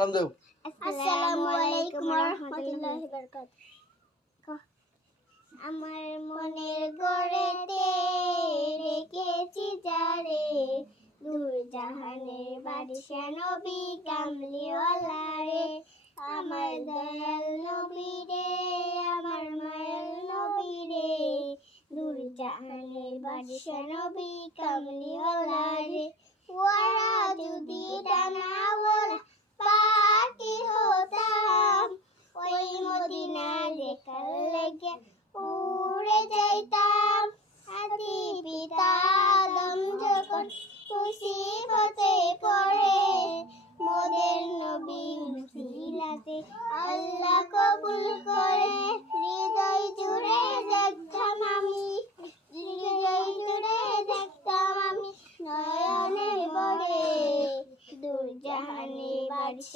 আসসালামু আলাইকুম ওয়া রাহমাতুল্লাহি ওয়া বারাকাতুহু। আমার মনের ঘরেতে রেখেছি যারে, দূর জাহানের বাদশা নবী কামলিওয়ালা রে। আমার দয়াল নবী রে, আমার মায়াল নবী রে, দূর জাহানের বাদশা নবী কামলিওয়ালা রে। ওরা যদি ডানা ওরা পাখি হতাম, ওই মদিনা দেখার লেগে উড়ে যাইতাম। আদি পিতা আদম যখন মুসিবতে পড়ে, মোদের নবী উসিলাতে আল্লাহ কবুল করে। হৃদয় জুড়ে দেখতাম আমি, হৃদয় জুড়ে দেখতাম আমি, নয়নে ভরে দূর জাহানে বাদশা